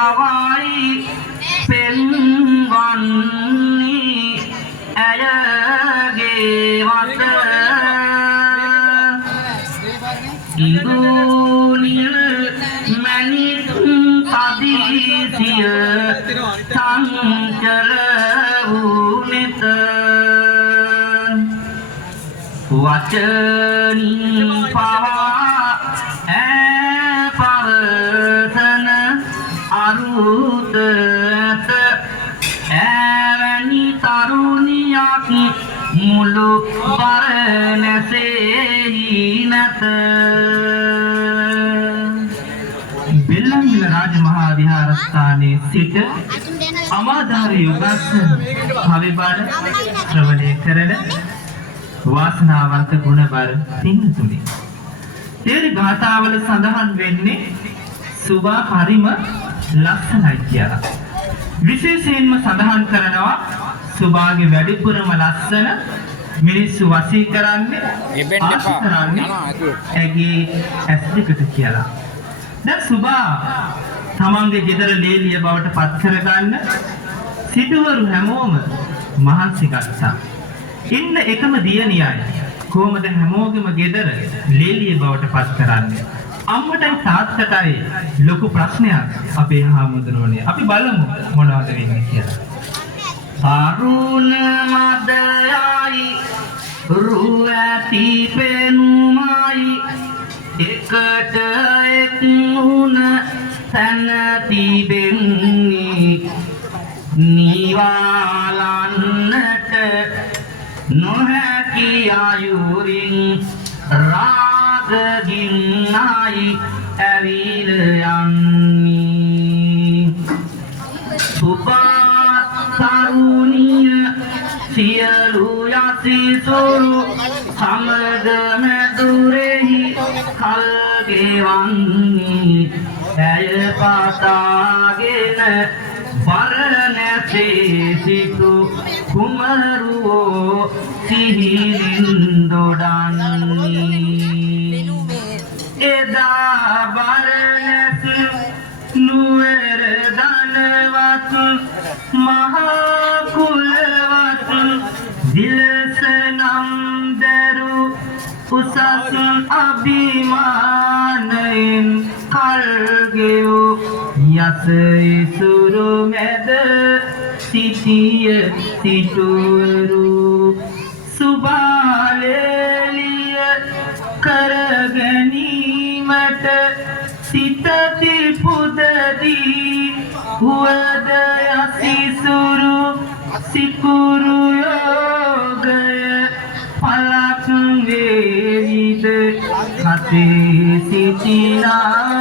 පවයි පෙන්වන්නේ ඇයගේ වත ඉදුනිය මැණික් සදීසිය සංචල වූ වචනින් පවා පවසන අරුත ඇත ඇවැනි තරුණියක් මුළු බරණැසෙහි නැත. බෙල්ලන්විල රාජමහා විහාරස්ථානයේ සිට අමාධාර යුගස්ස කවිබල ශ්‍රවණය කරන වාසනාවන්ත ගුණබර පින්තුනි. තේරි ගාථාවල සඳහන් වෙන්නේ සුභා හරිම ලස්සනයි කියලා. විශේෂයෙන්ම සඳහන් කරනවා සුභාගේ වැඩිපුරම ලස්සන මිනිස්සු වශී කරන්නේ ආශ කරන්නේ ඇගේ ඇස් දෙකට කියලා. දැන් සුභා තමන්ගේ ගෙදර ලේලිය බවට පත් කරගන්න සිටුවරු හැමෝම මහන්සි ගත්තා. ඉන්න එකම දියණියයි කොහොමද හැමෝගෙම ගෙදර ලේලිය බවට පත් කරන්නේ? අම්මටයි තාත්තටයි ලොකු ප්‍රශ්නයක් අපේ හාමුදුරුවනේ. අපි බලමු මොනවද වෙන්නේ කියලා. අරුණ මදයයි රුවැටි පෙනුමයි එකට එක්ුණ තන තිබෙන්නේ නිවාලන්නට නොහැකි අයුරින් රාගගින්නයි ඇවිල යන්නේ. සුභා තරුණිය සියලු යසිසුරු සමග මැදුරෙහි කල් ගෙවන්නේ ඇය පතාගෙන බරණැසේ සිටු කුමරුවෝ සිහිනින් දොඩන්නේ. එදා බරණැස නුවර ධනවත් මහා කුලවත් දිලස නම් දරු උසස් අභිමානයෙන් කල්ගෙව් යස ඉසුරු මැද සිටිය සිටුවරු සුභාලේලිය කරගැනීමට සිතති පුදදී වුවද යසිසුරු සිකුරු යෝගය පලක් වේවිද කතේ සිටිනා